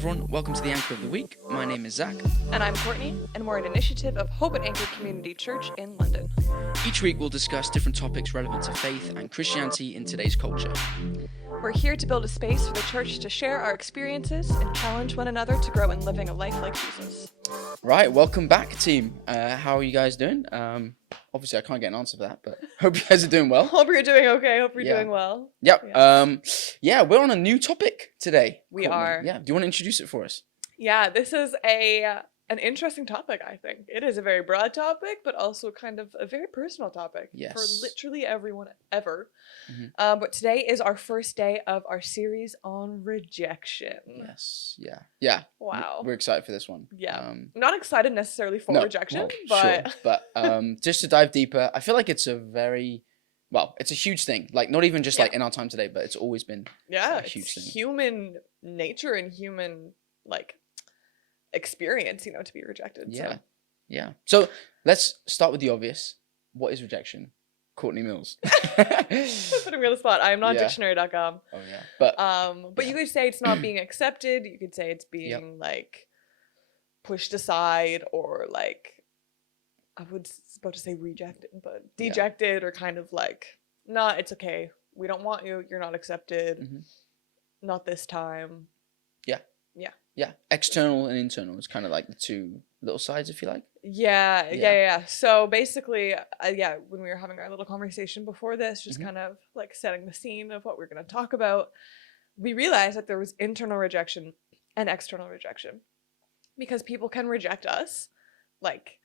everyone, welcome to the Anchor of the Week. My name is Zach. And I'm Courtney, and we're an initiative of Hope and Anchor Community Church in London. Each week we'll discuss different topics relevant to faith and Christianity in today's culture. We're here to build a space for the church to share our experiences and challenge one another to grow in living a life like Jesus. Right, welcome back, team. How are you guys doing? Obviously, I can't get an answer for that, but hope you guys are doing well. Hope you're doing okay. Hope you're doing well. Yep. We're on a new topic today. We Courtney. are. Yeah. Do you want to introduce it for us? Yeah, this is an interesting topic, I think. It is a very broad topic, but also kind of a very personal topic for literally everyone ever. Mm-hmm. But today is our first day of our series on rejection. Yes. Yeah. Wow. We're excited for this one. Yeah. Not excited necessarily for rejection, but... Sure. But just to dive deeper, I feel like it's it's a huge thing. Like, not even just like in our time today, but it's always been a huge thing. Human nature and human, like, experience, to be rejected. So let's start with the obvious. What is rejection? Courtney Mills. Putting me on the spot. I am not dictionary.com. Oh yeah. But you could say it's not being accepted. You could say it's being like pushed aside, or like, I was about to say rejected, but dejected, or kind of like, nah, it's okay. We don't want you. You're not accepted. Mm-hmm. Not this time. Yeah, external and internal is kind of like the two little sides, if you like. Yeah. So basically, when we were having our little conversation before this, just kind of like setting the scene of what we're going to talk about, we realized that there was internal rejection and external rejection, because people can reject us, like,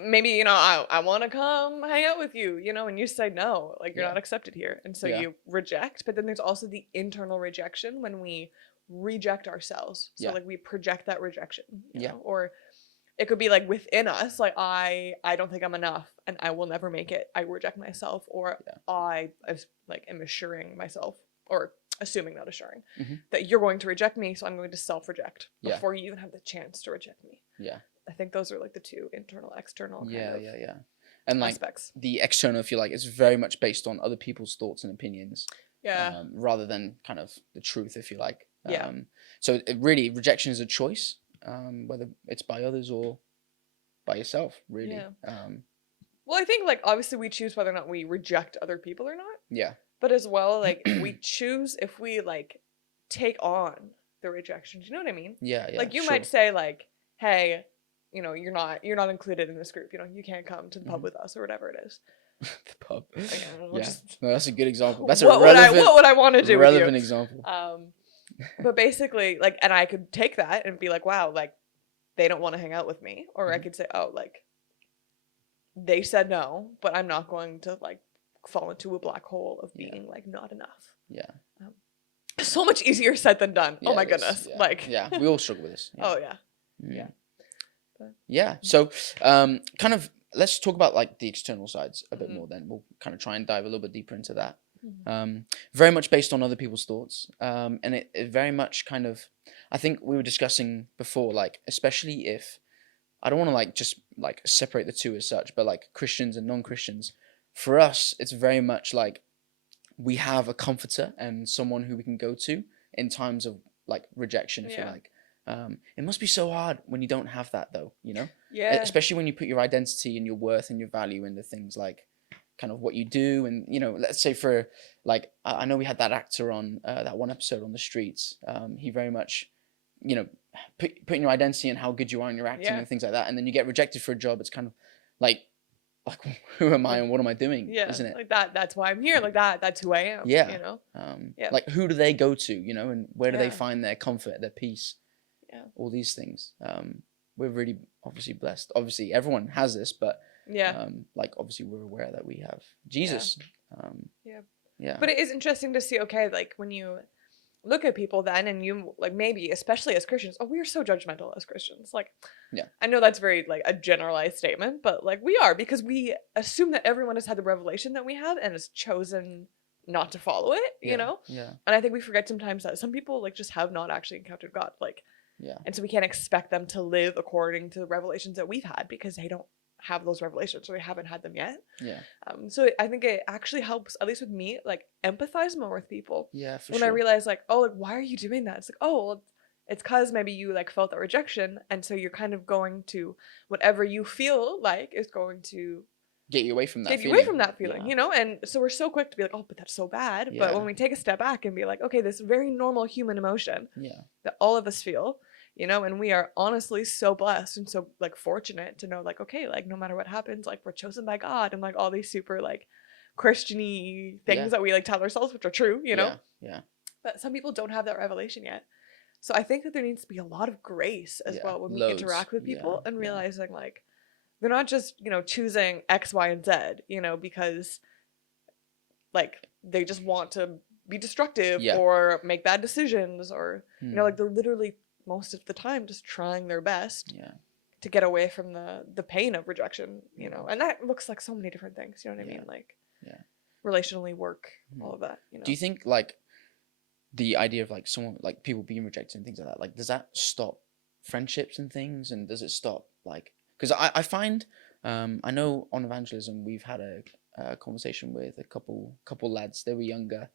maybe, I want to come hang out with you, and you say no, like, you're not accepted here, and so you reject. But then there's also the internal rejection when we reject ourselves, so like we project that rejection, you know? Or it could be like within us, like I don't think I'm enough and I will never make it, I reject myself, or I am assuring myself, or assuming, not assuring, that you're going to reject me, so I'm going to self-reject before you even have the chance to reject me. I think those are like the two internal, external kind of and like aspects. The external, if you like, is very much based on other people's thoughts and opinions, rather than kind of the truth, if you like. So really, rejection is a choice, whether it's by others or by yourself, really. Well, I think, like, obviously we choose whether or not we reject other people or not. But as well, like, we choose if we, like, take on the rejection. Do you know what I mean? Like, you might say, like, hey, you're not included in this group. You can't come to the pub with us, or whatever it is. The pub. Just... No, that's a good example. That's what would I want to do with you? Relevant example. But basically, like, and I could take that and be like, wow, like, they don't want to hang out with me. Or I could say, oh, like, they said no, but I'm not going to, like, fall into a black hole of being, like, not enough. So much easier said than done. Oh, my goodness. Like, we all struggle with this. Oh, So, kind of, let's talk about, like, the external sides a bit more then. We'll kind of try and dive a little bit deeper into that. Very much based on other people's thoughts, and it very much kind of, I think we were discussing before, like, especially if, I don't want to like just like separate the two as such, but like Christians and non-Christians, for us it's very much like we have a comforter and someone who we can go to in times of like rejection, if you like. It must be so hard when you don't have that, though, especially when you put your identity and your worth and your value into things like kind of what you do. And let's say for like, I know we had that actor on that one episode on the streets. He very much putting your identity and how good you are in your acting and things like that, and then you get rejected for a job. It's kind of like who am I and what am I doing, isn't it? Like that's why I'm here, like that's who I am. Like, who do they go to, and where do they find their comfort, their peace, all these things. We're really obviously blessed. Obviously everyone has this, but like, obviously we're aware that we have Jesus. But it is interesting to see, okay, like, when you look at people then, and you, like, maybe especially as Christians, we are so judgmental as Christians. Like, I know that's very, like, a generalized statement, but, like, we are, because we assume that everyone has had the revelation that we have and has chosen not to follow it, you know? And I think we forget sometimes that some people, like, just have not actually encountered God, like, and so we can't expect them to live according to the revelations that we've had, because they don't have those revelations, or we haven't had them yet. So I think it actually helps, at least with me, like, empathize more with people. For when sure. I realize, like, oh, like, why are you doing that? It's like, oh, well, it's because maybe you like felt that rejection, and so you're kind of going to whatever you feel like is going to get you away from that take you feeling. away from that feeling, Yeah. you know? And so we're so quick to be like, oh, but that's so bad. But Yeah. when we take a step back and be like, okay, this very normal human emotion Yeah. that all of us feel, you know, and we are honestly so blessed and so like fortunate to know like, okay, like no matter what happens, like we're chosen by God, and like all these super like Christian-y things Yeah. that we like tell ourselves, which are true, you know? Yeah. But some people don't have that revelation yet. So I think that there needs to be a lot of grace as Yeah. well when we Loads. interact with Yeah. people, and Yeah. realizing like they're not just, you know, choosing X, Y, and Z, you know, because like they just want to be destructive Yeah. or make bad decisions, or you know, Hmm. like they're literally most of the time just trying their best Yeah. to get away from the pain of rejection, you know. Yeah. And that looks like so many different things, you know what I Yeah. mean? Like Yeah. relationally, work, Mhm. all of that, you know. Do you think like the idea of like someone like people being rejected and things like that, like does that stop friendships and things, and does it stop like, because I find I know on evangelism we've had a conversation with a couple lads. They were younger.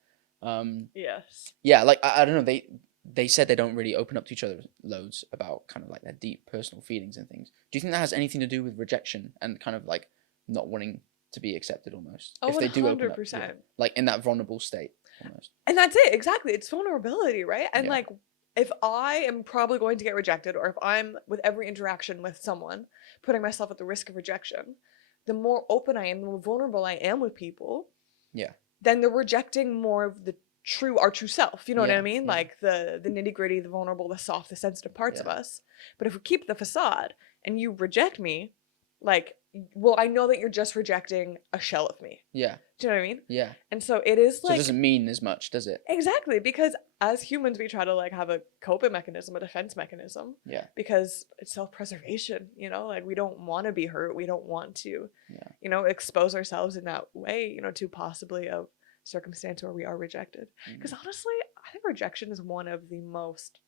Yes. Yeah, like I don't know, they said they don't really open up to each other loads about kind of like their deep personal feelings and things. Do you think that has anything to do with rejection and kind of like not wanting to be accepted almost? Oh, If they do open up, 100%. yeah, like in that vulnerable state almost. And that's it, exactly. It's vulnerability, right? And Yeah. like, if I am probably going to get rejected, or if I'm with every interaction with someone putting myself at the risk of rejection, the more open I am, the more vulnerable I am with people, Yeah. then they're rejecting more of our true self. You know what I Yeah, mean? yeah. Like the nitty gritty, the vulnerable, the soft, the sensitive parts of Yeah. us. But if we keep the facade and you reject me, like, well, I know that you're just rejecting a shell of me. Yeah. Do you know what I mean? Yeah. And so it is So like, it doesn't mean as much, does it? exactly, because as humans we try to like have a coping mechanism, a defense mechanism, Yeah. because it's self-preservation, you know, like we don't want to be hurt, we don't want to, Yeah. you know, expose ourselves in that way, you know, to possibly a circumstance where we are rejected. Because Mm. honestly, I think rejection is one of the most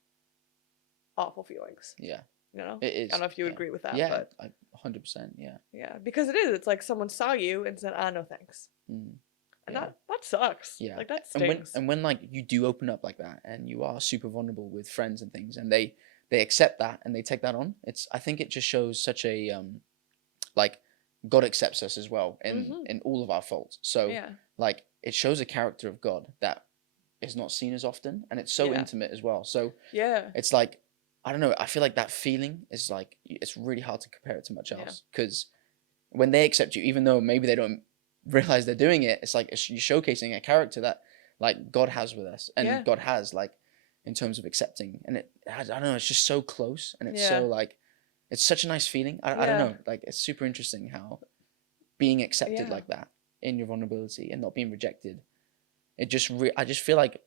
awful feelings, Yeah. you know. It is. I don't know if you would yeah. agree with that. Yeah, But 100%. Yeah. yeah, because it is, it's like someone saw you and said, no thanks. Mm. And Yeah. that sucks. Yeah. Like that And stings. when like you do open up like that and you are super vulnerable with friends and things, and they accept that and they take that on, I think it just shows such a like God accepts us as well in all of our faults. So Yeah. like it shows a character of God that is not seen as often, and it's so Yeah. intimate as well. So Yeah. it's like, I don't know, I feel like that feeling is like, it's really hard to compare it to much Yeah. else, because when they accept you, even though maybe they don't realize they're doing it, it's like you're showcasing a character that like God has with us, and Yeah. God has like in terms of accepting, and I don't know, it's just so close, and it's Yeah. so like, it's such a nice feeling. I don't Yeah. know, like it's super interesting how being accepted Yeah. like that in your vulnerability and not being rejected, it just I just feel like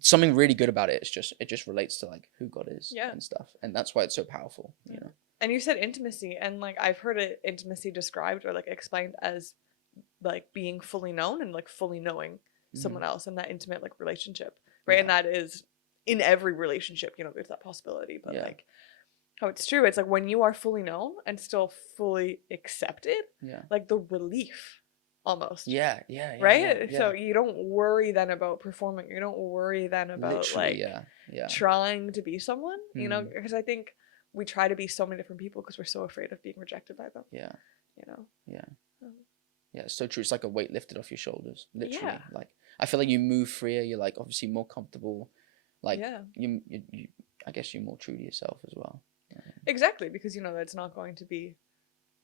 something really good about it. It just relates to like who God is. Yeah. And stuff, and that's why it's so powerful, you know. And you said intimacy, and like I've heard intimacy described or like explained as like being fully known and like fully knowing someone else in that intimate like relationship, right? Yeah. And that is in every relationship, you know, there's that possibility. But Yeah. like how it's true, it's like when you are fully known and still fully accepted, Yeah. like the relief almost. Yeah. Right? Yeah. So you don't worry then about performing. You don't worry then about Literally, like yeah. trying to be someone, you know, Mm. because I think we try to be so many different people because we're so afraid of being rejected by them, Yeah. you know. Yeah. Um, Yeah, it's so true. It's like a weight lifted off your shoulders, literally. Yeah. Like I feel like you move freer. You're like obviously more comfortable. Like yeah, you I guess you're more true to yourself as well. exactly, because you know that's not going to be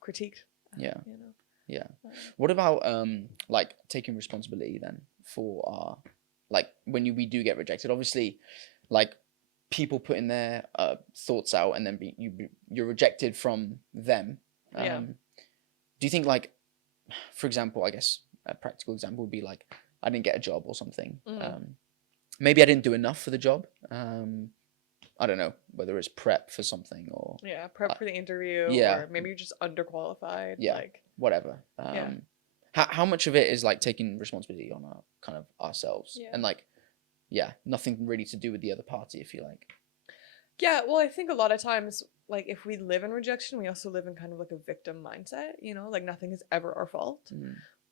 critiqued. Yeah. You know. Yeah. What about like taking responsibility then for our, like when we do get rejected? Obviously, like people putting their thoughts out, and then you're rejected from them. Yeah. Do you think, like, for example, I guess a practical example would be like, I didn't get a job or something. Maybe I didn't do enough for the job. I don't know whether it's prep for something or Yeah, prep for the interview. yeah. Or maybe you're just underqualified. Yeah. Like, whatever. Yeah. How much of it is like taking responsibility on our kind of ourselves, Yeah. and like, yeah, nothing really to do with the other party, if you like. yeah, well, I think a lot of times, like, if we live in rejection, we also live in kind of like a victim mindset, you know, like nothing is ever our fault.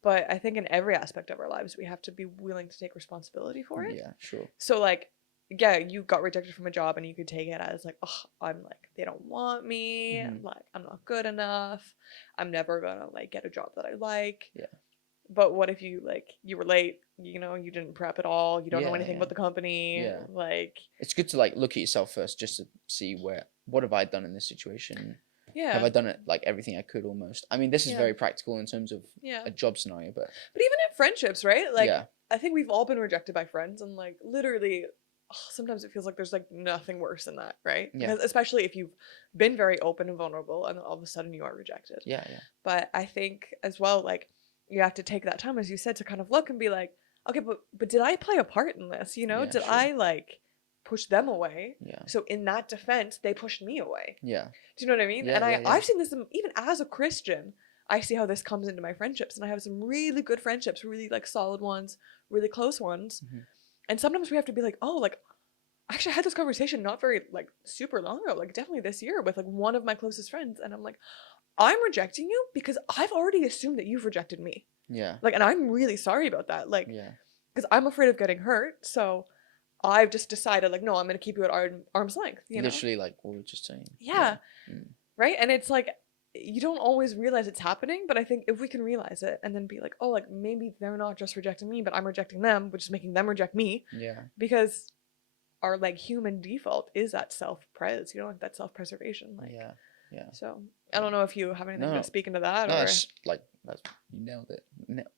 But I think in every aspect of our lives, we have to be willing to take responsibility for it. Yeah, sure. So, like, yeah, you got rejected from a job and you could take it as like, oh, I'm like, they don't want me, Mhm. like, I'm not good enough, I'm never gonna like get a job that I like. Yeah. But what if you like, you were late, you know, you didn't prep at all, you don't know Yeah, anything yeah. about the company, Yeah. like, It's good to like look at yourself first, just to see what have I done in this situation. Have yeah, I done it like everything I could almost? I mean, this is yeah, very practical in terms of yeah. a job scenario, but But even in friendships, right? Like, yeah, I think we've all been rejected by friends, and like, literally, sometimes it feels like there's like nothing worse than that, right? yeah, Because especially if you've been very open and vulnerable, and then all of a sudden you are rejected. yeah, yeah, But I think as well, like, you have to take that time, as you said, to kind of look and be like, okay, but did I play a part in this? You know, yeah, did sure, I like push them away? yeah, So in that defense, they pushed me away. yeah, Do you know what I mean? yeah, And yeah, yeah, I've seen this even as a Christian. I see how this comes into my friendships, and I have some really good friendships, really like solid ones, really close ones. Mhm. And sometimes we have to be like, oh, like actually I had this conversation not very like super long ago, like definitely this year with like one of my closest friends, and I'm like, I'm rejecting you because I've already assumed that you've rejected me. yeah, Like, and I'm really sorry about that. Like, yeah, because I'm afraid of getting hurt, so I've just decided like, no, I'm gonna keep you at arm's length. You know? literally like what we were just saying. Yeah. Mm. Right? And it's like you don't always realize it's happening, but I think if we can realize it and then be like, oh, like maybe they're not just rejecting me, but I'm rejecting them, which is making them reject me, Yeah, because our like human default is that self-pres, you know, like that self-preservation. Like, yeah, yeah. so I don't know if you have anything No, to speak into that no, or it's like you nailed it.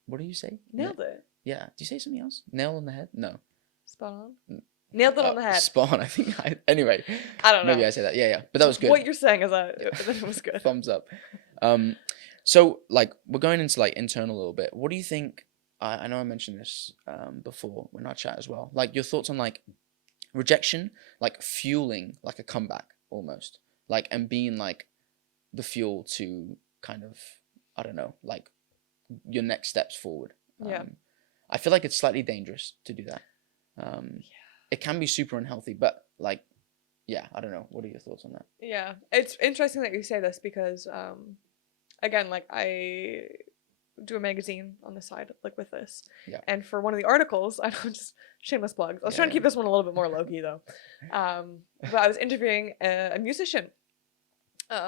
What do you say? nailed it. Yeah. Do you say something else? Nail on the head? No. Spot on. Mm. Nailed it on the head. Spot on. I think. Anyway, I don't know. maybe I say that. Yeah, yeah. But that was good. What you're saying is that it was good. Thumbs up. So like we're going into like internal a little bit. What do you think? I know I mentioned this before in our chat as well. Like your thoughts on like rejection, like fueling like a comeback almost, like and being like the fuel to kind of I don't know like your next steps forward. Yeah. I feel like it's slightly dangerous to do that. It can be super unhealthy, but like, yeah, I don't know. What are your thoughts on that? Yeah. It's interesting that you say this because, again, like I do a magazine on the side, like with this. Yeah. And for one of the articles, I don't just shameless plugs. I was trying to keep this one a little bit more low key though. But I was interviewing a musician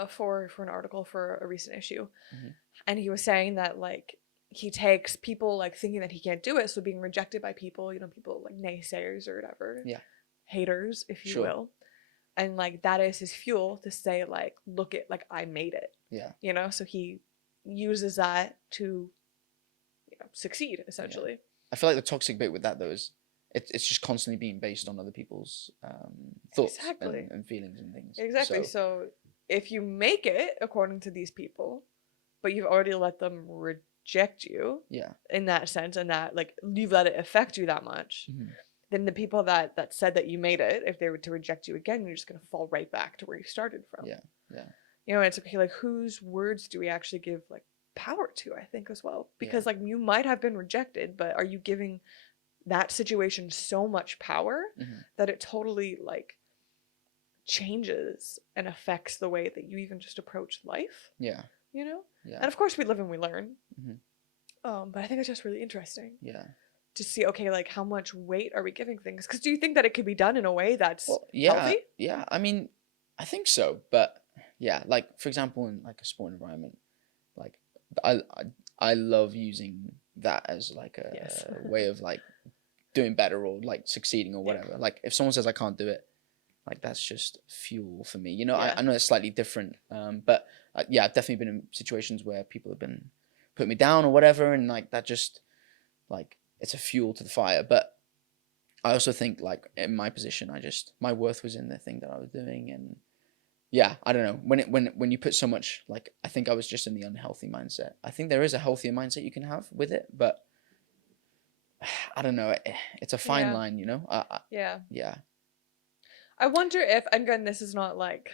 for an article for a recent issue. Mhm. And he was saying that like he takes people like thinking that he can't do it, so being rejected by people, you know, people like naysayers or whatever. Yeah. Haters, if you Sure. will. And like that is his fuel to say like, look at like I made it. Yeah. You know, so he uses that to, you know, succeed essentially. I feel like the toxic bit with that though is it's just constantly being based on other people's thoughts Exactly. and feelings and things. Exactly. So if you make it according to these people, but you've already let them reject you yeah. in that sense, and that like you've let it affect you that much, Mhm. then the people that said that you made it, if they were to reject you again, you're just gonna fall right back to where you started from. Yeah. Yeah. You know, it's okay, like whose words do we actually give like power to, I think, as well. Because like you might have been rejected, but are you giving that situation so much power Mhm. that it totally like changes and affects the way that you even just approach life, Yeah. you know? Yeah. And of course we live and we learn. Mhm. But I think it's just really interesting Yeah. to see, okay, like how much weight are we giving things? Because do you think that it could be done in a way that's Well, yeah. healthy? Yeah. I mean, I think so, but yeah, like for example, in like a sport environment, like I love using that as like a Yes. way of like doing better or like succeeding or whatever. Like if someone says I can't do it, like that's just fuel for me. You know, Yeah. I know it's slightly different, but yeah, I've definitely been in situations where people have been put me down or whatever, and like that just like it's a fuel to the fire. But I also think like in my position, my worth was in the thing that I was doing, and yeah, I don't know when you put so much like I think I was just in the unhealthy mindset. I think there is a healthier mindset you can have with it, but I don't know. It's a fine line, you know. Yeah. Yeah. I wonder if, and again, this is not like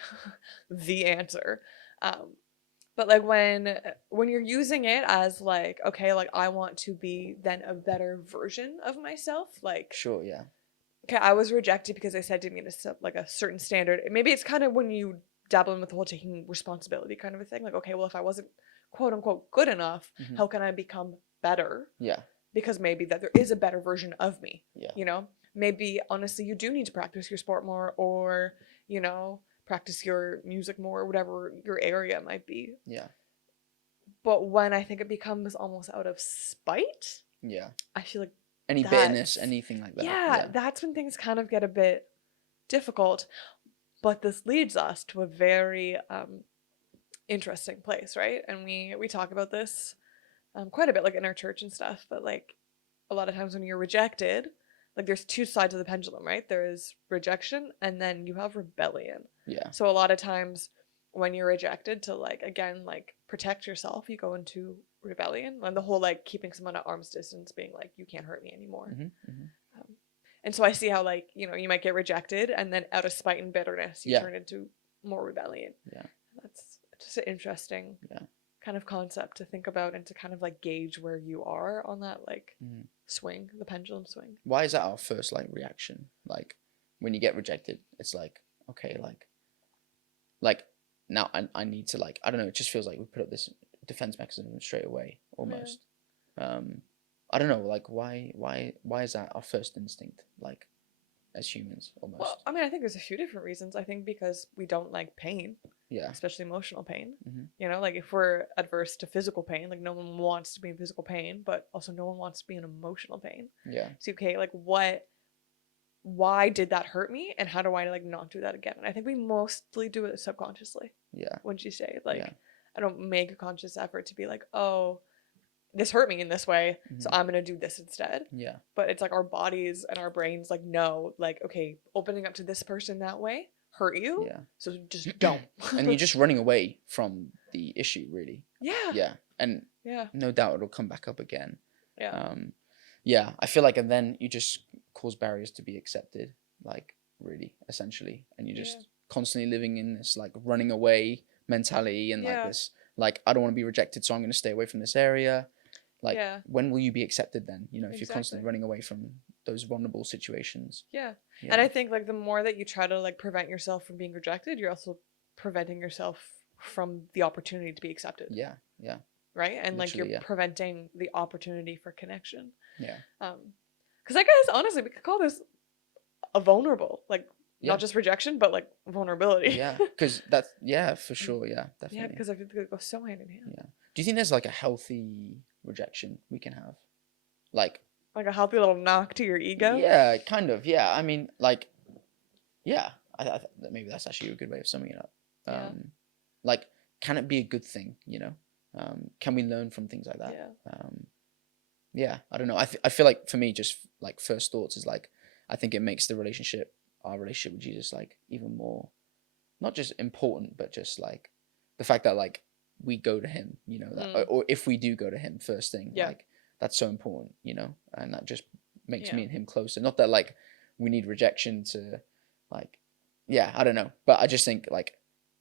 the answer, but like when you're using it as like, okay, like I want to be then a better version of myself, like, Sure. Yeah. okay, I was rejected because I said didn't meet like a certain standard. Maybe it's kind of when you dabble in with the whole taking responsibility kind of a thing, like, okay, well, if I wasn't quote unquote good enough, how can I become better? Yeah. Because maybe that there is a better version of me, Yeah. you know? maybe honestly you do need to practice your sport more, or, you know, practice your music more, whatever your area might be. Yeah. But when I think it becomes almost out of spite, Yeah. I feel like Any bitterness, anything like that. yeah, that's when things kind of get a bit difficult. But this leads us to a very interesting place, right? And we talk about this quite a bit, like in our church and stuff. But like a lot of times when you're rejected, like there's two sides of the pendulum, right? There is rejection, and then you have rebellion. Yeah. So a lot of times when you're rejected, to like, again, like protect yourself, you go into rebellion, and the whole like keeping someone at arm's distance, being like, you can't hurt me anymore. And so I see how, like, you know, you might get rejected, and then out of spite and bitterness, you turn into more rebellion. Yeah. That's just an interesting kind of concept to think about, and to kind of like gauge where you are on that like swing, the pendulum swing. Why is that our first like reaction? Like when you get rejected, it's like, okay, like now I need to, like, I don't know, it just feels like we put up this defense mechanism straight away almost. I don't know, like why is that our first instinct, like as humans almost? Well, I mean, I think there's a few different reasons. I think because we don't like pain. Yeah. Especially emotional pain. You know, like if we're adverse to physical pain, like no one wants to be in physical pain, but also no one wants to be in emotional pain. Yeah. So okay, like why did that hurt me, and how do I like not do that again? And I think we mostly do it subconsciously. Yeah. Wouldn't you say? Like I don't make a conscious effort to be like, oh, this hurt me in this way, so I'm gonna do this instead. Yeah. But it's like our bodies and our brains like know, like, okay, opening up to this person that way hurt you. Yeah. So just don't. And you're just running away from the issue, really. Yeah. Yeah. And no doubt it'll come back up again. Yeah. I feel like, and then you just cause barriers to be accepted, like really, essentially, and you're just constantly living in this like running away mentality, and like this, like, I don't want to be rejected, so I'm going to stay away from this area. Like, when will you be accepted then? You know, if you're constantly running away from those vulnerable situations. Yeah. And I think like the more that you try to like prevent yourself from being rejected, you're also preventing yourself from the opportunity to be accepted. Yeah. Yeah. Right? And literally, like you're preventing the opportunity for connection. Yeah. Because I guess honestly we could call this a vulnerable, like not just rejection, but like vulnerability. Yeah. Because that's for sure. Yeah, definitely. Yeah, because I think it goes so hand in hand. Yeah. Do you think there's like a healthy rejection we can have? Like a healthy little knock to your ego? Yeah, kind of. Yeah. I mean, like, yeah. I maybe that's actually a good way of summing it up. Like, can it be a good thing, you know? Can we learn from things like that? Yeah. I don't know. I feel like for me, just like first thoughts is like, I think it makes our relationship with Jesus like even more, not just important, but just like the fact that like we go to him, you know, that, or if we do go to him first thing, like that's so important, you know, and that just makes me and him closer. Not that like we need rejection to like, I don't know, but I just think like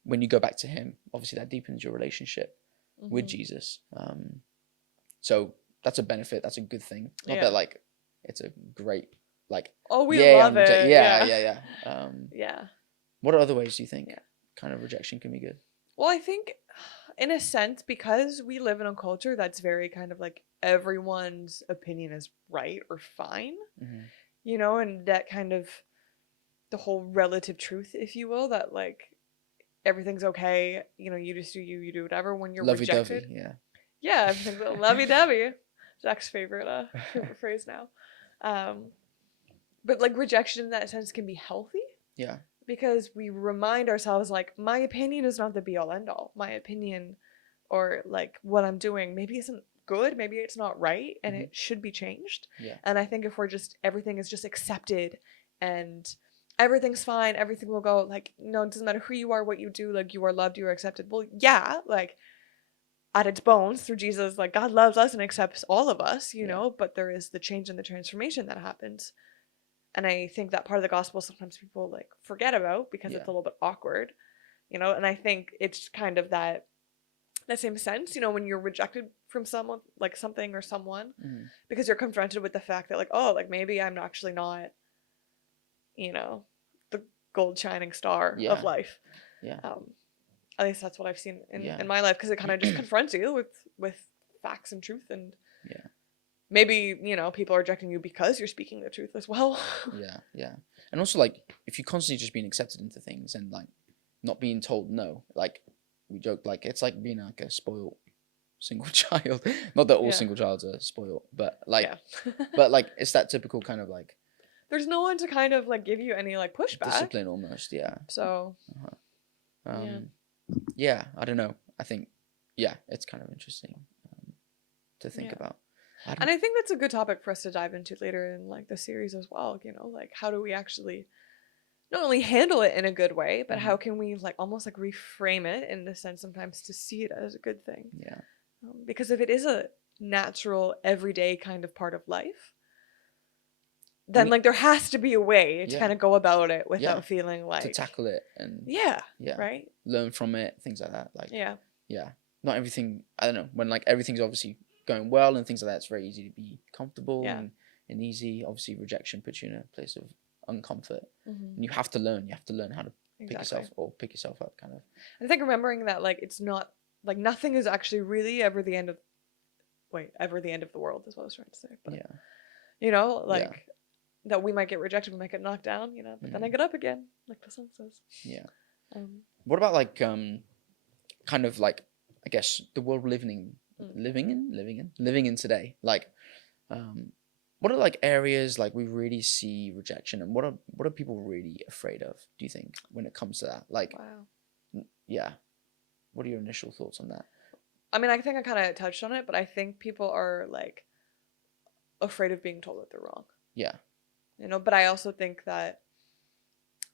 when you go back to him, obviously that deepens your relationship with Jesus. So that's a benefit. That's a good thing. Not that like it's a great like. Oh, we love it. Yeah. What other ways do you think kind of rejection can be good? Well, I think in a sense, because we live in a culture that's very kind of like everyone's opinion is right or fine, you know, and that kind of the whole relative truth, if you will, that like everything's okay, you know, you just do you do whatever. When you're rejected, everything's lovey-dovey. Zach's favorite phrase now. But like rejection in that sense can be healthy. Yeah. Because we remind ourselves like, my opinion is not the be all end all. My opinion or like what I'm doing maybe isn't good, maybe it's not right, and it should be changed. Yeah. And I think if we're just, everything is just accepted and everything's fine, everything will go, like, no, it doesn't matter who you are, what you do, like you are loved, you are accepted. Well, yeah, like at its bones through Jesus, like God loves us and accepts all of us, you know, but there is the change and the transformation that happens. And I think that part of the gospel sometimes people like forget about because it's a little bit awkward, you know, and I think it's kind of that same sense, you know, when you're rejected from someone, like something or someone, because you're confronted with the fact that like, oh, like maybe I'm actually not, you know, the gold shining star of life. Yeah. At least that's what I've seen in my life, because it kind of just confronts you with facts and truth, and maybe, you know, people are rejecting you because you're speaking the truth as well. Yeah. And also, like, if you're constantly just being accepted into things and, like, not being told no, like, we joke, like, it's like being, like, a spoiled single child. Not that all Yeah. single childs are spoiled, but, like, Yeah. but, like, it's that typical kind of, like, There's no one to kind of, like, give you any, like, pushback. discipline almost, yeah. So, Yeah, I don't know. I think, yeah, it's kind of interesting to think about. And I think that's a good topic for us to dive into later in, like, the series as well. You know, like, how do we actually not only handle it in a good way, but how can we, like, almost, like, reframe it in the sense sometimes to see it as a good thing? Yeah. Because if it is a natural, everyday kind of part of life, then, like, there has to be a way to kind of go about it without feeling like... To tackle it and... Yeah. Right? Learn from it, things like that. Like, yeah. Not everything... I don't know. When, like, everything's obviously going well and things like that, it's very easy to be comfortable and easy. Obviously, rejection puts you in a place of uncomfort. And you have to learn. You have to learn how to pick yourself up, kind of. I think remembering that, like, it's not... Like, nothing is actually really ever the end of... ever the end of the world is what I was trying to say. But, you know, like... That we might get rejected, we might get knocked down, you know, but then I get up again, like the song says. Yeah. What about, like, kind of, like, I guess the world living in today? Like, what are, like, areas, like, we really see rejection, and what are people really afraid of, do you think, when it comes to that? Like, yeah. What are your initial thoughts on that? I mean, I think I kind of touched on it, but I think people are, like, afraid of being told that they're wrong. Yeah. You know, but I also think that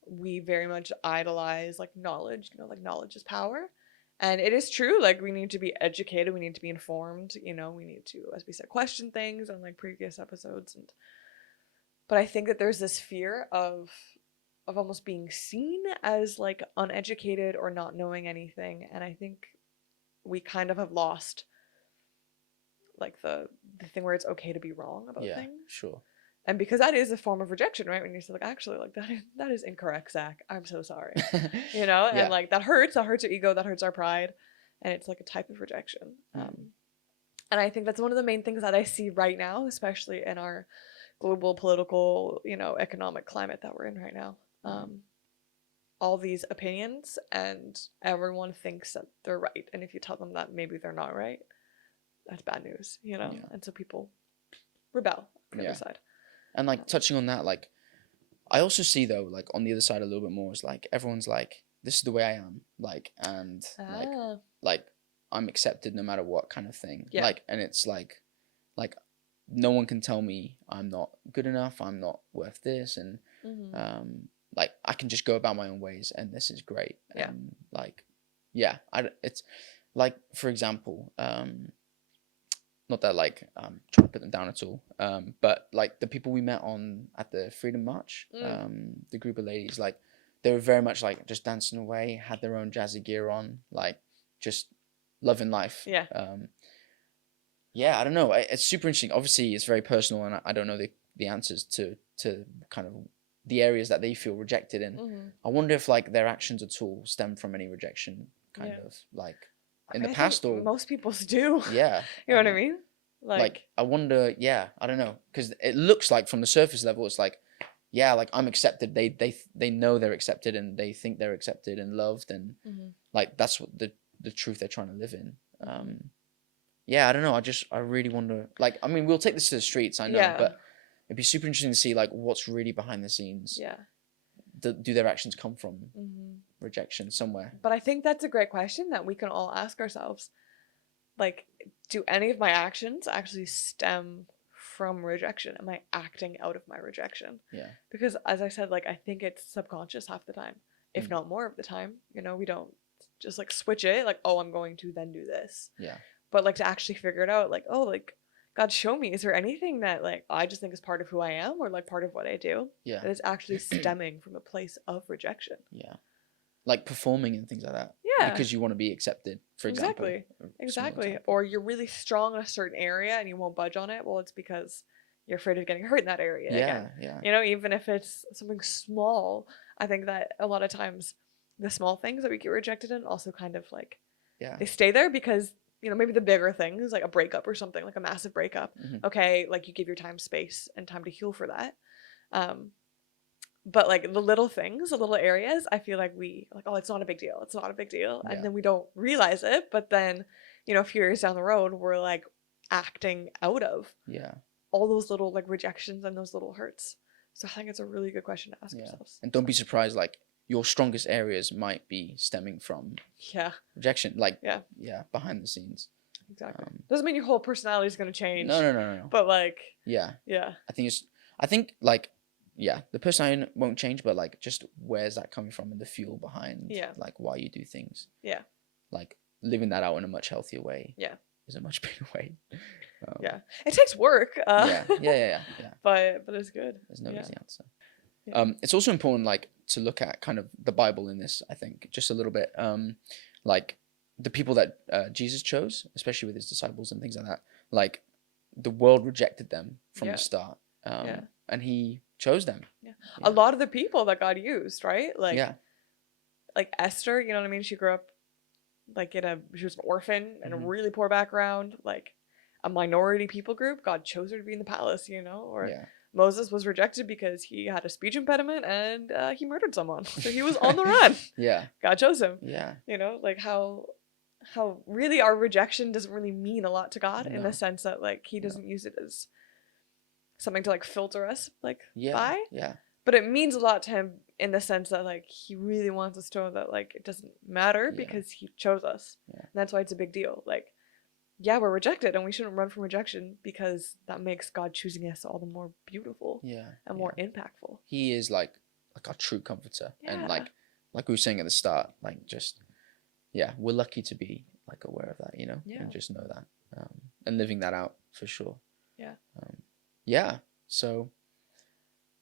we very much idolize, like, knowledge, you know, like, knowledge is power. And it is true, like, we need to be educated, we need to be informed, you know, we need to, as we said, question things on, like, previous episodes. But I think that there's this fear of almost being seen as, like, uneducated or not knowing anything. And I think we kind of have lost, like, the thing where it's okay to be wrong about things. Yeah, sure. And because that is a form of rejection, right? When you say, like, actually, like, that is incorrect, Zach. I'm so sorry. You know? And, like, that hurts our ego, that hurts our pride. And it's, like, a type of rejection. And I think that's one of the main things that I see right now, especially in our global political, you know, economic climate that we're in right now. All these opinions, and everyone thinks that they're right. And if you tell them that maybe they're not right, that's bad news, you know? And so people rebel on the other side. And, like, touching on that, like, I also see, though, like, on the other side a little bit more, is, like, everyone's like, this is the way I am, like, and, like, I'm accepted no matter what, kind of thing. Yeah. Like, and it's, like, no one can tell me I'm not good enough, I'm not worth this, and, like, I can just go about my own ways, and this is great. Yeah. And, like, it's, like, for example, not that, like, trying to put them down at all, but, like, the people we met at the Freedom March, the group of ladies, like, they were very much, like, just dancing away, had their own jazzy gear on, like, just loving life. Yeah. I don't know. It's super interesting. Obviously, it's very personal, and I don't know the answers to kind of the areas that they feel rejected in. I wonder if, like, their actions at all stem from any rejection, kind of, like, in the past, or most people's do. Yeah. You know what I mean? Like, I wonder, I don't know, because it looks like from the surface level, it's like, like, I'm accepted. They know they're accepted, and they think they're accepted and loved, and like, that's what the truth they're trying to live in. I don't know. I really wonder. Like, I mean, we'll take this to the streets, I know, but it'd be super interesting to see, like, what's really behind the scenes. Yeah. Do their actions come from rejection somewhere? But I think that's a great question that we can all ask ourselves. Like, do any of my actions actually stem from rejection? Am I acting out of my rejection? Yeah. Because, as I said, like, I think it's subconscious half the time, if not more of the time. You know, we don't just, like, switch it, like, oh, I'm going to then do this. Yeah. But, like, to actually figure it out, like, oh, like, God, show me, is there anything that, like, I just think is part of who I am, or, like, part of what I do that is actually stemming from a place of rejection? Yeah. Like performing and things like that. Yeah. Because you want to be accepted, for example. Exactly. Or you're really strong in a certain area and you won't budge on it. Well, it's because you're afraid of getting hurt in that area again. Yeah. You know, even if it's something small, I think that a lot of times the small things that we get rejected in also kind of, like, they stay there because you know, maybe the bigger things like a breakup or something, like a massive breakup. Okay, like you give your time space and time to heal for that. But like the little things, the little areas, I feel like we like, oh, it's not a big deal. It's not a big deal. Yeah. And then we don't realize it. But then, you know, a few years down the road, we're like acting out of all those little like rejections and those little hurts. So I think it's a really good question to ask yourselves. And don't be surprised, like your strongest areas might be stemming from rejection, like behind the scenes. Exactly. Doesn't mean your whole personality is going to change. No. But like, I think like, the personality won't change, but like just where's that coming from and the fuel behind like why you do things. Yeah. Like living that out in a much healthier way. Yeah. Is a much better way. It takes work. Yeah. But it's good. There's no easy answer. It's also important like to look at kind of the Bible in this, I think, just a little bit. Like the people that Jesus chose, especially with his disciples and things like that, like the world rejected them from the start. And he chose them. A lot of the people that God used, right? Like like Esther, you know what I mean? She grew up like she was an orphan in a really poor background, like a minority people group. God chose her to be in the palace, you know? Or Moses was rejected because he had a speech impediment and he murdered someone. So he was on the run. God chose him. You know, like how really our rejection doesn't really mean a lot to God in the sense that like he doesn't use it as something to like filter us like by. But it means a lot to him in the sense that like he really wants us to know that like it doesn't matter because he chose us. And that's why it's a big deal. Like, we're rejected and we shouldn't run from rejection because that makes God choosing us all the more beautiful and more impactful. He is like our true comforter. And like we were saying at the start, like just we're lucky to be like aware of that, you know, and just know that and living that out for sure. So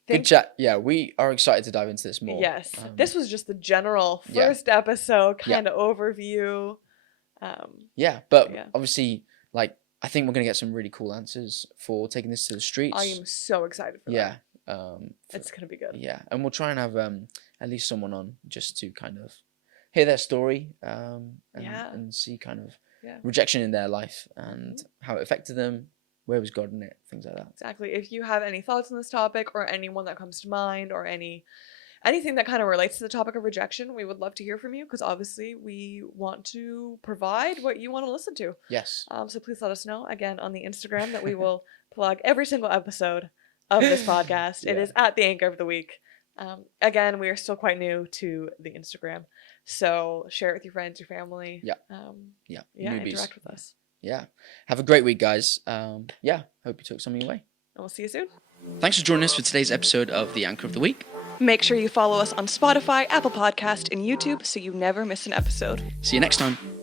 good chat. We are excited to dive into this more. This was just the general first episode kind of overview. But obviously, like I think we're gonna get some really cool answers for taking this to the streets. I am so excited for that. It's gonna be good. And we'll try and have at least someone on just to kind of hear their story and see kind of rejection in their life and how it affected them. Where was God in it? Things like that. Exactly. If you have any thoughts on this topic or anyone that comes to mind or anything that kind of relates to the topic of rejection, we would love to hear from you because obviously we want to provide what you want to listen to. Yes. So please let us know again on the Instagram that we will plug every single episode of this podcast. It is at the Anchor of the Week. Again, we are still quite new to the Instagram. So share it with your friends, your family. Interact with us. Have a great week, guys. Hope you took something away. And we'll see you soon. Thanks for joining us for today's episode of The Anchor of the Week. Make sure you follow us on Spotify, Apple Podcast, and YouTube so you never miss an episode. See you next time.